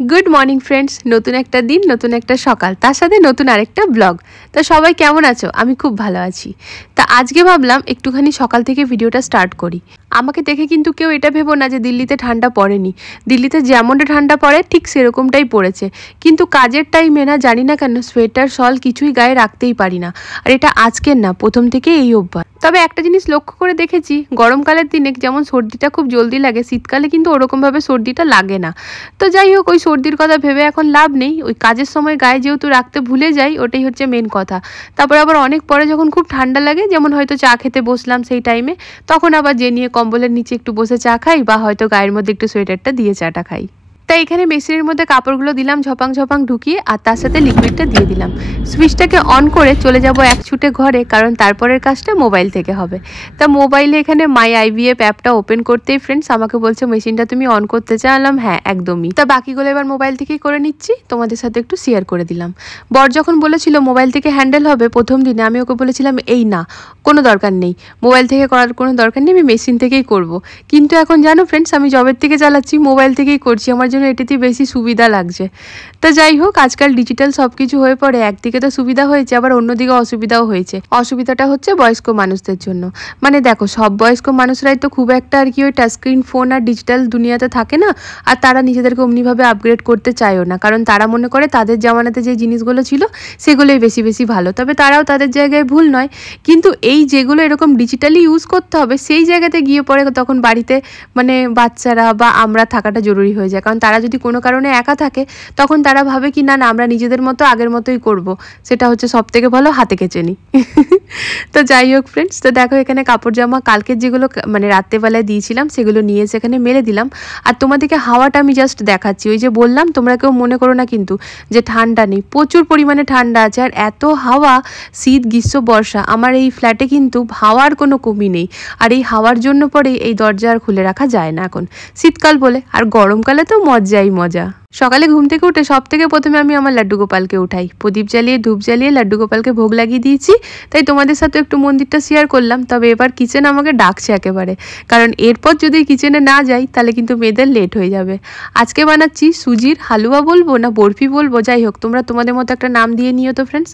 Good morning friends, নতুন একটা দিন, নতুন একটা সকাল, তার সাথে নতুন আরেকটা ব্লগ। তো সবাই কেমন আছো? আমি খুব ভালো আছি। তা আজকে ভাবলাম একটুখানি সকাল থেকে ভিডিওটা স্টার্ট করি। আমাকে দেখে কিন্তু কেউ এটা ভেবো না যে দিল্লিতে ঠান্ডা পড়েনি। দিল্লিতে যেমনটা ঠান্ডা পড়ে ঠিক সেরকমটাই পড়েছে, কিন্তু কাজের টাইমে না জানি না কেন সোয়েটার শল কিছুই গায়ে রাখতেই পারি না। আর এটা আজকের না, প্রথম থেকে এই অভ্যাস। তবে একটা জিনিস লক্ষ্য করে দেখেছি, গরমকালের দিনে যেমন সর্দিটা খুব জলদি লাগে, শীতকালে কিন্তু ওরকমভাবে সর্দিটা লাগে না। তো যাই হোক, ওই সর্দির কথা ভেবে এখন লাভ নেই। ওই কাজের সময় গায়ে যেহেতু রাখতে ভুলে যাই, ওটাই হচ্ছে মেন কথা। তারপর আবার অনেক পরে যখন খুব ঠান্ডা লাগে, যেমন হয়তো চা খেতে বসলাম সেই টাইমে, তখন আবার যে নিয়ে কম্বলের নিচে একটু বসে চা খাই, বা হয়তো গায়ের মধ্যে একটু সোয়েটারটা দিয়ে চাটা খাই। তাই এখানে মেশিনের মধ্যে কাপড়গুলো দিলাম ঝপাং ঝপাং ঢুকিয়ে, আর তার সাথে লিকুইডটা দিয়ে দিলাম। সুইচটাকে অন করে চলে যাব এক ছুটে ঘরে, কারণ তারপরের কাজটা মোবাইল থেকে হবে। তা মোবাইলে এখানে মাই আইভিএফ অ্যাপটা ওপেন করতেই ফ্রেন্ডস আমাকে বলছে মেশিনটা তুমি অন করতে চাইলাম। হ্যাঁ, একদমই। তা বাকিগুলো এবার মোবাইল থেকেই করে নিচ্ছি, তোমাদের সাথে একটু শেয়ার করে দিলাম। বর যখন বলেছিল মোবাইল থেকে হ্যান্ডেল হবে প্রথম দিনে, আমি ওকে বলেছিলাম এই না, কোনো দরকার নেই, মোবাইল থেকে করার কোনো দরকার নেই, আমি মেশিন থেকেই করব। কিন্তু এখন জানো ফ্রেন্ডস, আমি জবের থেকে চালাচ্ছি, মোবাইল থেকেই করছি, আমার জন্য এটাতেই বেশি সুবিধা লাগছে। তা যাই হোক, আজকাল ডিজিটাল সব কিছু হয়ে পড়ে, একদিকে তো সুবিধা হয়েছে, আবার অন্যদিকে অসুবিধাও হয়েছে। অসুবিধাটা হচ্ছে বয়স্ক মানুষদের জন্য। মানে দেখো, সব বয়স্ক মানুষরাই তো খুব একটা আর কি ওই টাচস্ক্রিন ফোন আর ডিজিটাল দুনিয়াতে থাকে না, আর তারা নিজেদেরকে অমনিভাবে আপগ্রেড করতে চায়ও না, কারণ তারা মনে করে তাদের জামানাতে যে জিনিসগুলো ছিল সেগুলোই বেশি বেশি ভালো। তবে তারাও তাদের জায়গায় ভুল নয়, কিন্তু এই যেগুলো এরকম ডিজিটালি ইউজ করতে হবে সেই জায়গাতে গিয়ে পড়ে তখন বাড়িতে মানে বাচ্চারা বা আমরা থাকাটা জরুরি হয়ে যায়। কারণ তারা যদি কোনো কারণে একা থাকে, তখন তারা ভাবে কি না না আমরা নিজেদের মতো আগের মতোই করব, সেটা হচ্ছে সব থেকে ভালো হাতে কেচে নি। তো যাই হোক ফ্রেন্ডস, তো দেখো এখানে কাপড় জামা কালকের যেগুলো মানে রাত্রেবেলায় দিয়েছিলাম সেগুলো নিয়ে এসে এখানে মেলে দিলাম। আর তোমাদেরকে হাওয়াটা আমি জাস্ট দেখাচ্ছি। ওই যে বললাম, তোমরা কেউ মনে করো না কিন্তু যে ঠান্ডা নেই, প্রচুর পরিমাণে ঠান্ডা আছে। আর এত হাওয়া, শীত গ্রীষ্ম বর্ষা, আমার এই ফ্ল্যাটে কিন্তু হাওয়ার কোনো কমি নেই। আর এই হাওয়ার জন্য পরেই এই দরজা আর খুলে রাখা যায় না এখন, শীতকাল বলে। আর গরমকালে তো মজাই মজা। সকালে ঘুম থেকে উঠে সব থেকে প্রথমে আমি আমার লাড্ডু গোপালকে উঠাই, প্রদীপ জ্বালিয়ে ধূপ জ্বালিয়ে লাড্ডু গোপালকে ভোগ লাগিয়ে দিয়েছি। তাই তোমাদের সাথে একটু মন্দিরটা শেয়ার করলাম। তবে এবার কিচেন আমাকে ডাকছে একেবারে, কারণ এরপর যদি কিচেনে না যাই তাহলে কিন্তু মেয়েদের লেট হয়ে যাবে। আজকে বানাচ্ছি সুজির হালুয়া বলবো না বরফি বলবো, যাই হোক তোমরা তোমাদের মতো একটা নাম দিয়ে নিও তো ফ্রেন্ডস।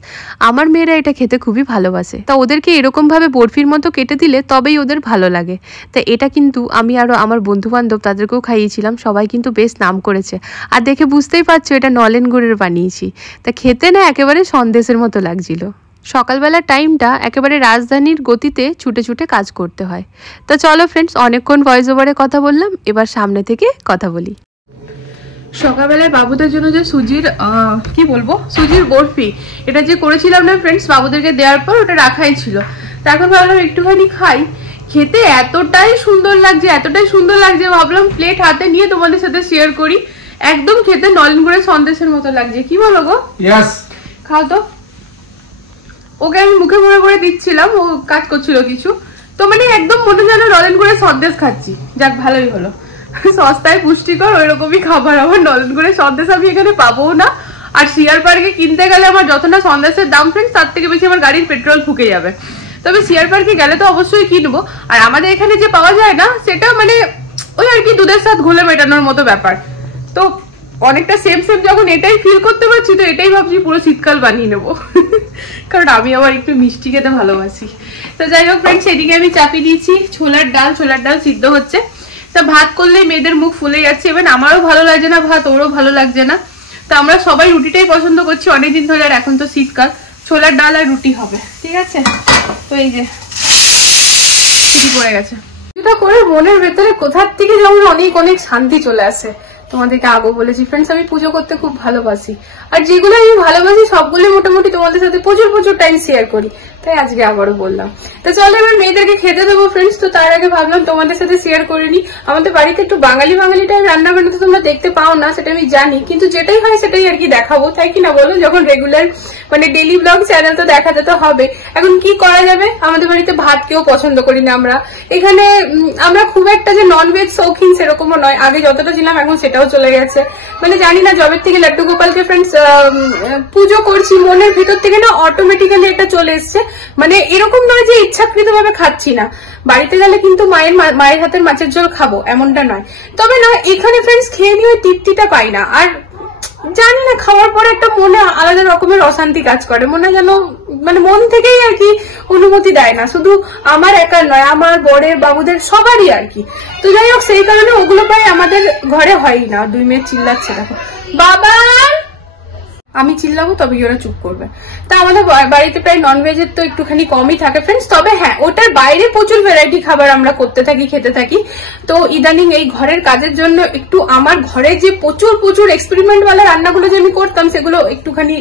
আমার মেয়েরা এটা খেতে খুবই ভালোবাসে, তা ওদেরকে এরকমভাবে বরফির মতো কেটে দিলে তবেই ওদের ভালো লাগে। তা এটা কিন্তু আমি আরও আমার বন্ধুবান্ধব তাদেরকেও খাইয়েছিলাম, সবাই কিন্তু বেশ নাম করেছে। আর দেখে বুঝতেই পারছো এটা নলেন গুড়ের বানিয়েছি। তা খেতে না একেবারে সন্দেশের মতো লাগছিল। সকালবেলার টাইমটা একেবারে রাজধানীর গতিতে ছুটে ছুটে কাজ করতে হয়। তা চলো ফ্রেন্ডস, অনেকক্ষণ ভয়েস ওভারে কথা বললাম, এবার সামনে থেকে কথা বলি। সকালবেলায় বাবুদের জন্য যে সুজির কি বলবো, সুজির বরফি এটা যে করেছিলাম না ফ্রেন্ডস, বাবুদেরকে দেওয়ার পর ওটা রাখাই ছিল। তা এখন ভাবলাম একটুখানি খাই। খেতে এতটাই সুন্দর লাগছে, এতটাই সুন্দর লাগছে, ভাবলাম প্লেট হাতে নিয়ে তোমাদের সাথে শেয়ার করি। একদম খেতে নলেন গুড়ের সন্দেশের মতো লাগছে। কি বলো গো? ইয়েস, খাও তো। ওকে আমি মুখে মুড়ে করে দিচ্ছিলাম, ও কাজ করছিল কিছু, তো মানে একদম মনে যেন নলেন গুড়ের সন্দেশ খাচ্ছি। যাক, ভালোই হলো, সস্তায় পুষ্টিকর ওইরকমই খাবার। আমার নলেন গুড়ের সন্দেশ আমি এখানে পাবো না। আর শিয়ার পার্কে কিনতে গেলে আমার যতটা সন্দেশের দাম ফ্রেন্ডস, তার থেকে বেশি আমার গাড়ির পেট্রোল ফুকে যাবে। তবে শিয়ার পার্কে গেলে তো অবশ্যই কিনবো। আর আমাদের এখানে যে পাওয়া যায় না, সেটা মানে ওই আর কি দুধের সাথে ঘোলে মেটানোর মতো ব্যাপার। তো অনেকটা সেম সেম যখন এটাই ফিল করতে পারছি, তো এটাই ভাবছি পুরো শীতকাল বানিয়ে নেবো। কারণ আমি আবার একটু মিষ্টি খেতে ভালোবাসি। তো যাই হোক ফ্রেন্ডস, এদিকে আমি চাপিয়ে দিয়েছি ছোলার ডাল সিদ্ধ হচ্ছে। তা ভাত করলেই মেয়েদের মুখ ফুলে যাচ্ছে, এবার আমারও ভালো লাগছে না ভাত, ওরও ভালো লাগছে না। তো আমরা সবাই রুটিটাই পছন্দ করছি অনেকদিন ধরে। আর এখন তো শীতকাল, ছোলার ডাল আর রুটি হবে, ঠিক আছে। তো এই যে রুটি পড়ে গেছে, এটা করে মনের ভেতরে কোথার থেকে যেমন অনেক অনেক শান্তি চলে আসে। তোমাদেরকে আগেও বলেছি ফ্রেন্ডস, আমি পুজো করতে খুব ভালোবাসি, আর যেগুলো আমি ভালোবাসি সবগুলো মোটামুটি তোমাদের সাথে প্রচুর প্রচুর টাইম শেয়ার করি, তাই আজকে আবারও বললাম। তো চলো এবার মেয়েদেরকে খেতে দেবো ফ্রেন্ডস। তো তার আগে ভাবলাম তোমাদের সাথে শেয়ার করে নি। আমাদের বাড়িতে একটু বাঙালি টাইপ রান্না বান্না তোমরা দেখতে পাও না, সেটা আমি জানি, কিন্তু যেটাই হয় সেটাই আর কি দেখাবো, তাই কি না বলো? যখন রেগুলার মানে ডেইলি ব্লগ চ্যানেল তো দেখাতে তো হবে। এখন কি করা যাবে, আমাদের বাড়িতে ভাত কেউ পছন্দ করি না আমরা এখানে। আমরা খুব একটা যে ননভেজ শৌখিন সেরকমও নয়, আগে যতটা ছিলাম এখন সেটাও চলে গেছে। মানে জানি না, জবের থেকে লাড্ডু গোপালকে ফ্রেন্ডস পুজো করছি, মনের ভিতর থেকে না অটোমেটিক্যালি এটা চলে এসছে। মানে এরকম নয় যে ইচ্ছাকৃত ভাবে খাচ্ছি না, বাড়িতে গেলে কিন্তু মায়ের হাতের মাছের ঝোল খাবো এমনটা নয়। তবে না, এখানে ফ্রেন্ডস খেয়ে নিয়ে তৃপ্তিটা পাই না। আর জানি না, খাওয়ার পরে একটা মনে আলাদা রকমের অশান্তি কাজ করে, মনে যেন মানে মন থেকেই আর কি অনুমতি দেয় না, শুধু আমার একার নয়, আমার বরের বাবুদের সবারই আর কি। তো যাই হোক, সেই কারণে ওগুলো প্রায় আমাদের ঘরে হয়ই না। 2 মিনিট চিল্লাচ্ছে, দেখো বাবা, আমি চিল্লাবো তবে ওরা চুপ করবে। তা আমাদের বাড়িতে প্রায় ননভেজের তো একটুখানি কমই থাকে ফ্রেন্ডস, তবে হ্যাঁ ওটার বাইরে প্রচুর ভ্যারাইটি খাবার আমরা করতে থাকি, খেতে থাকি। তো ইদানিং এই ঘরের কাজের জন্য একটু আমার ঘরে যে প্রচুর এক্সপেরিমেন্ট ওয়ালা রান্নাগুলো যে আমি করতাম সেগুলো একটুখানি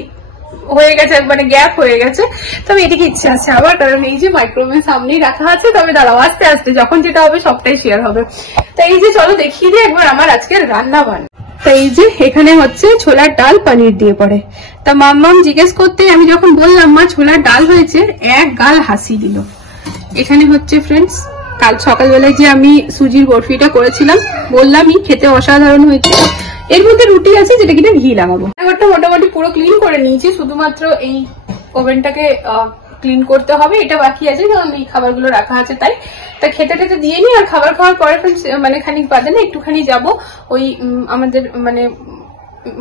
হয়ে গেছে, মানে গ্যাপ হয়ে গেছে। তবে এদিকে ইচ্ছে আছে আবার, কারণ এই যে মাইক্রোওয়েভ সামনেই রাখা আছে। তবে দাঁড়াও, আস্তে আস্তে যখন যেটা হবে সবটাই শেয়ার হবে। তাই এই যে চলো দেখিয়ে দিই একবার আমার আজকের রান্না বান্না। তাই এই যে এখানে হচ্ছে ছোলার ডাল পনির দিয়ে পড়ে। তা মাম্মাম জিজ্ঞেস করতে আমি যখন বললাম মা ছোলার ডাল হয়েছে, এক গাল হাসি দিল। এখানে হচ্ছে ফ্রেন্ডস কাল সকালবেলায় যে আমি সুজির বরফিটা করেছিলাম, বললামই খেতে অসাধারণ হয়েছে। এর মধ্যে রুটি আছে যেটা কিনা ঘি লাগাবো। এবারটা মোটামুটি পুরো ক্লিন করে নিয়েছি, শুধুমাত্র এই ওভেনটাকে ক্লিন করতে হবে, এটা বাকি আছে কারণ এই খাবারগুলো রাখা আছে। তাই তা খেতে টেতে দিয়ে নি, আর খাবার খাওয়ার পরে মানে খানিক বাদে না একটুখানি যাবো ওই আমাদের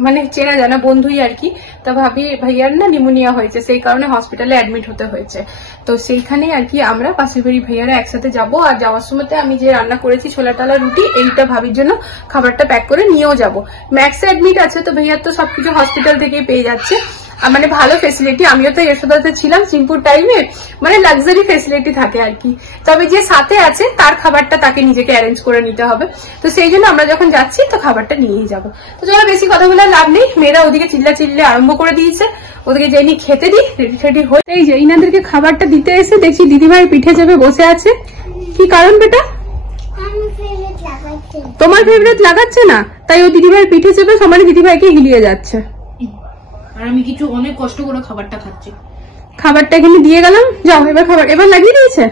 মানে চেনা জানা বন্ধুই আর কি। তা ভাবি ভাইয়ার না নিউমোনিয়া হয়েছে, সেই কারণে হসপিটালে অ্যাডমিট হতে হয়েছে। তো সেইখানেই আর কি আমরা পাশের বাড়ি ভাইয়ারা একসাথে যাবো। আর যাওয়ার সময়তে আমি যে রান্না করেছি ছোলা টালা রুটি, এইটা ভাবির জন্য খাবারটা প্যাক করে নিয়েও যাবো। ম্যাক্সে অ্যাডমিট আছে, তো ভাইয়ার তো সবকিছু হসপিটাল থেকেই পেয়ে যাচ্ছে, মানে ভালো ফেসিলিটি। আমিও তো যশোদাতে ছিলাম সিম্পুর টাইমে, মানে লাক্সারি ফেসিলিটি থাকে আর কি। তবে যে সাথে আছে তার খাবারটা তাকে নিজেকে অ্যারেঞ্জ করে নিতে হবে। তো সেই জন্য আমরা যখন যাচ্ছি তো খাবারটা নিয়েই যাবো। তো চলো বেশি কথা বলে লাভ নেই, মেয়েরা ওদিকে চিল্লে আরম্ভ করে দিয়েছে, ওদিকে যাইনি খেতে দিই, রেডি হয়ে। এই যে ইনাদেরকে খাবারটা দিতে এসে দেখছি দিদিভাই পিঠে চেপে বসে আছে। কি কারণ বেটা? তোমার ফেভারিট লাগাচ্ছে না, তাই ও দিদিভাই পিঠে চেপে সমানে দিদিভাইকে হিলিয়ে যাচ্ছে। আর আমি কিছু অনেক কষ্ট করে খাবারটা খাচ্ছি। খাবারটা এখানে দিয়ে গেলাম, যাও এবার খাবার এবার লাগিয়ে দিয়েছে,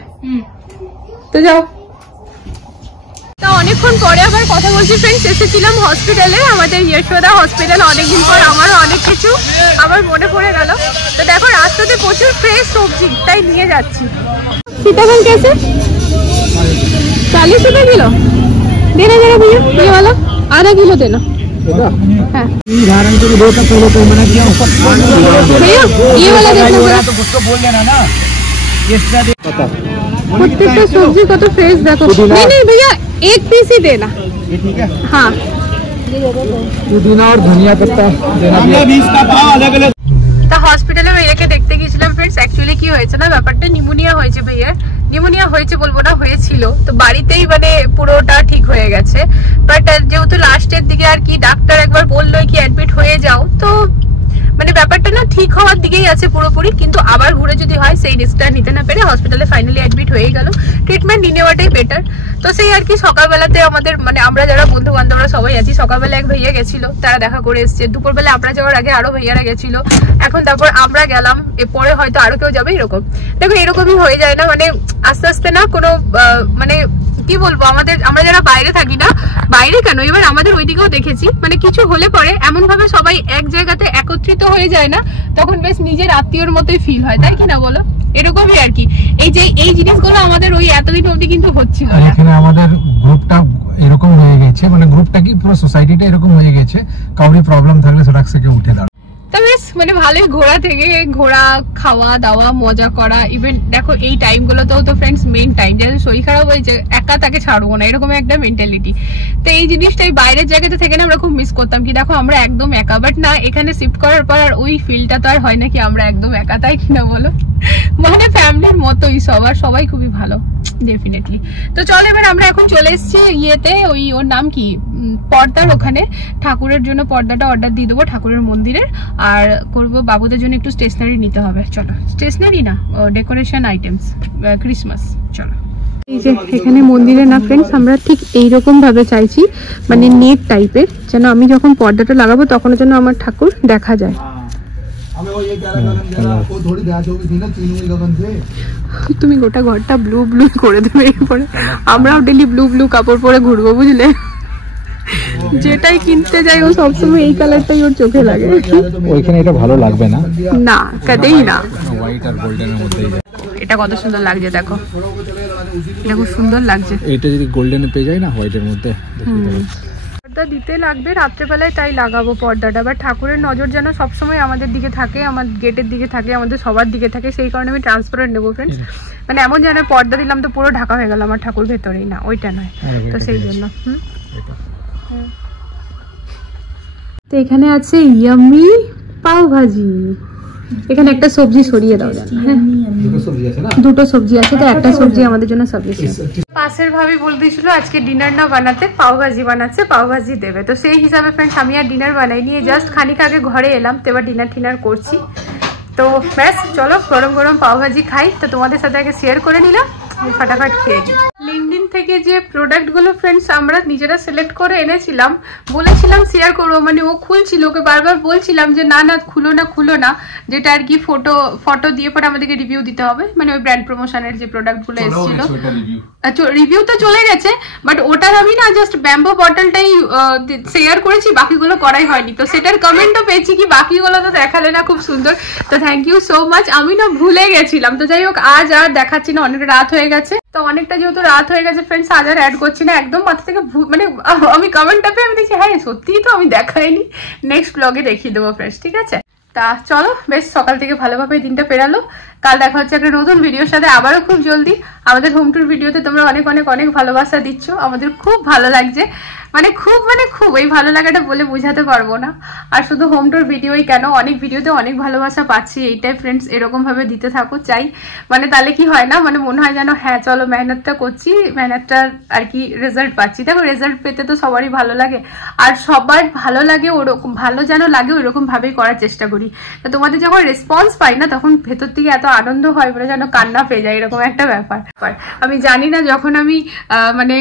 তো যাও। তা অনেকক্ষণ পরে আবার কথা বলছি ফ্রেন্ডস, এসেছিলাম হসপিটালে, আমাদের যশোদা হসপিটাল। অনেকদিন পর আমারও অনেক কিছু আবার মনে পড়ে গেল। তো দেখো রাস্তাতে প্রচুর ফ্রেশ সবজি, তাই নিয়ে যাচ্ছি। सीताफल कैसे 40 रुपए किलो देना जरा भैया, ये वाला आधा किलो देना। हाँ उदाहरण के लिए 2 तक पहले तो मना किया भैया, ये वाला देखना तो उसको बोल देना ना, एक्स्ट्रा दे पता प्रत्येकটা सब्जी কত फ्रेश देखो। नहीं नहीं भैया, एक पीस ही देना। ये ठीक है। हाँ पुदीना और धनिया पत्ता देना भी, इसका भाव अलग अलग। তা হসপিটালে ভাইয়াকে দেখতে গিয়েছিলাম ফ্রেন্ডস। অ্যাকচুয়ালি কি হয়েছে না, ব্যাপারটা নিউমোনিয়া হয়েছে ভাইয়ার। নিউমোনিয়া হয়েছে বলবো না, হয়েছিল। তো বাড়িতেই মানে পুরোটা ঠিক হয়ে গেছে, বাট যেহেতু লাস্টের দিকে আর কি ডাক্তার একবার বললো কি অ্যাডমিট হয়ে যাও, তো মানে ব্যাপারটা না ঠিক হওয়ার দিকেই আছে পুরোপুরি। কিন্তু আবার ঘুরে যদি হয় সেই রিস্কটা নিতে না পেরে হসপিটালে ফাইনালি অ্যাডমিট হয়ে গেল। ট্রিটমেন্ট নিয়ে নেওয়াটাই বেটার। তো সেই আর কি সকালবেলাতে আমাদের মানে আমরা যারা বন্ধু বান্ধবরা সবাই আছি, সকালবেলা এক ভাইয়া গেছিল, তারা দেখা করে এসছে। দুপুরবেলা আমরা যাওয়ার আগে আরো ভাইয়ারা গেছিল, এখন তারপর আমরা গেলাম, এরপরে হয়তো আরো কেউ যাবে। এরকম দেখো এরকমই হয়ে যায় না, মানে আস্তে আস্তে না কোনো মানে কি বলবো, আমরা যারা বাইরে থাকি না, বাইরে কেন এবার আমাদের ওইদিকেও দেখেছি, মানে কিছু হলে পরে এমন ভাবে সবাই এক জায়গাতে একত্রিত হয়ে যায় না, তখন বেশ নিজের আত্মীয়র মতোই ফিল হয়, তাই কি না বলো? এরকমই আর কি। এই জিনিসগুলো আমাদের ওই এতদিন অবধি কিন্তু হচ্ছিল না। এখানে আমাদের গ্রুপটা এরকম হয়ে গেছে, মানে গ্রুপটা কি পুরো সোসাইটিটা এরকম হয়ে গেছে, কাউরি প্রবলেম থাকলে সেটা থেকে উঠে দাঁড়ায়। তো বেশ মানে ভালোই ঘোরা খাওয়া দাওয়া মজা করা। ইভেন দেখো এই টাইম গুলোতেও তো ফ্রেন্ডস মেন টাইম, যেহেতু শরীর খারাপ হয়েছে একা তাকে ছাড়বো না, এরকম একটা মেন্টালিটি। তো এই জিনিসটাই বাইরের জায়গাতে থেকে না আমরা খুব মিস করতাম, কি দেখো আমরা একদম একা। বাট না, এখানে শিফট করার পর আর ওই ফিলটা তো আর হয় না কি আমরা একদম একা, তাই কিনা বলো? মানে ফ্যামিলির মতোই সবাই খুবই ভালো ডেফিনেটলি। তো চলো এবার আমরা এখন চলে এসেছি ইয়েতে, ওর নাম কি পর্দার ওখানে, ঠাকুরের জন্য পর্দাটা অর্ডার দিয়ে দেবো ঠাকুরের মন্দিরের। আর করবো বাবুদের জন্য একটু স্টেশনারি নিতে হবে। চলো, স্টেশনারি না ডেকোরেশন আইটেমস, ক্রিসমাস। চলো এই যে এখানে মন্দিরে না ফ্রেন্ডস, আমরা ঠিক এইরকম ভাবে চাইছি, মানে নেট টাইপের, যেন আমি যখন পর্দাটা লাগাবো তখন যেন আমার ঠাকুর দেখা যায়। তুমি গোটা ঘরটা ব্লু করে দেবে, এরপরে আমরাও ডেলি ব্লু কাপড় পরে ঘুরবো, বুঝলে? যেটাই কিনতে যাই ও সবসময় এই কালারটাই ওর চোখে লাগে। ওইখানে এটা ভালো লাগবে না, না কাদেই না, হোয়াইট আর গোল্ডেনের মধ্যে। এটা কত সুন্দর লাগছে, দেখো এটা খুব সুন্দর লাগছে। এটা যদি গোল্ডেনে পেয়ে যায় না হোয়াইটের মধ্যে, পর্দা দিতে লাগবে রাত্রেবেলায়, তাই লাগাবো পর্দাটা। বাট ঠাকুরের নজর যেন সবসময় আমাদের দিকে থাকে, আমার গেটের দিকে থাকে, আমাদের সবার দিকে থাকে, সেই কারণে আমি ট্রান্সপারেন্ট নেবো ফ্রেন্ডস। মানে এমন যেন পর্দা দিলাম তো পুরো ঢাকা হয়ে গেল আমার ঠাকুর ভেতরেই, না ওইটা নয়। তো সেই জন্য তো এখানে আছে ইয়াম্মি পাও ভাজি। এখানে একটা সবজি সরিয়ে দাও জানো। হ্যাঁ দুটো সবজি আছে, তো একটা সবজি আমাদের জন্য সাফিসিয়েন্ট। পাশের ভাবি বলতেছিল আজকে ডিনার না বানাতে, পাও ভাজি বানাচ্ছে, পাও ভাজি দেবে। তো সেই হিসাবে ফ্রেন্ডস আমি আর ডিনার বানাই নিয়ে জাস্ট খানিক আগে ঘরে এলাম, তো এবার ডিনার করছি। তো ব্যাস চলো গরম গরম পাও ভাজি খাই। তো তোমাদের সাথে আগে শেয়ার করে নিলাম, ফটাফট খেয়ে দিই। লিঙ্কডিন থেকে যে প্রোডাক্টগুলো ফ্রেন্ডস আমরা নিজেরা সিলেক্ট করে এনেছিলাম, বলেছিলাম শেয়ার করবো, মানে ও খুলছিল, ওকে বারবার বলছিলাম যে না না খুলো না, যেটা আর কি ফটো দিয়ে পরে আমাদেরকে রিভিউ দিতে হবে, মানে ওই ব্র্যান্ড প্রমোশনের যে প্রোডাক্টগুলো এসেছিল। রিভিউ তো চলে গেছে, বাট ওটার আমি না জাস্ট ব্যাম্বো বটলটাই শেয়ার করেছি, বাকিগুলো করাই হয়নি। তো সেটার কমেন্টও পেয়েছি কি বাকিগুলো তো দেখালে না, খুব সুন্দর। তো থ্যাংক ইউ সো মাচ, আমি না ভুলে গেছিলাম। তো যাই হোক আজ আর দেখাচ্ছি না, অনেক রাত হয়ে গেছে। তো অনেকটা যেহেতু রাত হয়ে গেছে ফ্রেন্ডস, আজ আর অ্যাড করছি না, একদম মাথা থেকে মানে আমি কমেন্টটা পেয়ে আমি দেখছি হ্যাঁ সত্যিই তো আমি দেখাইনি, নেক্সট ব্লগে দেখিয়ে দেবো ফ্রেন্ডস, ঠিক আছে। তা চলো বেশ সকাল থেকে ভালোভাবে দিনটা পেরালো। কাল দেখা হচ্ছে একটা নতুন ভিডিওর সাথে আবারও খুব জলদি। আমাদের হোম ট্যুর ভিডিওতে তোমরা অনেক অনেক অনেক ভালোবাসা দিচ্ছ, আমাদের খুব ভালো লাগছে, মানে খুব এই ভালো লাগাটা বলে বোঝাতে পারবো না। আর শুধু হোম ট্যুর ভিডিওই কেন, অনেক ভিডিওতে অনেক ভালোবাসা পাচ্ছি, এইটাই ফ্রেন্ডস এরকম ভাবে দিতে থাকো চাই। মানে তাহলে কি হয় না, মানে মনে হয় যেন হ্যাঁ চলো মেহনতটা করছি, মেহনতটার আর কি রেজাল্ট পাচ্ছি। দেখো রেজাল্ট পেতে তো সবারই ভালো লাগে, আর সবার ভালো লাগে ওরকম, ভালো যেন লাগে ওইরকম ভাবেই করার চেষ্টা করি। তো তোমাদের যখন রেসপন্স পাই না, তখন ভেতর থেকে এত আনন্দ হয়, মানে যেন কান্না পেয়ে যায়, এরকম একটা ব্যাপার। আমি জানি না যখন আমি মানে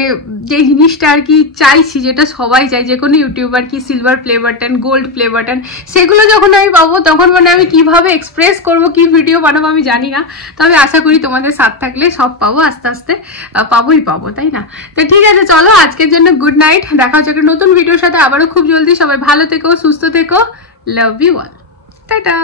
যে জিনিসটা আর কি চাইছি, যেটা সবাই চাই, যে কোনো ইউটিউবার কি silver play button, gold play button, সেগুলো যখন আমি পাবো তখন মানে আমি কিভাবে এক্সপ্রেস করবো, কি ভিডিও বানাবো আমি জানি না। তো আমি আশা করি তোমাদের সাথ থাকলে সব পাবো, আস্তে আস্তে পাবো, তাই না? তো ঠিক আছে চলো আজকের জন্য গুড নাইট, দেখা হচ্ছে একটা নতুন ভিডিওর সাথে আবারও খুব জলদি। সবাই ভালো থেকো, সুস্থ থেকো, লাভ ইউ অল, টাটা।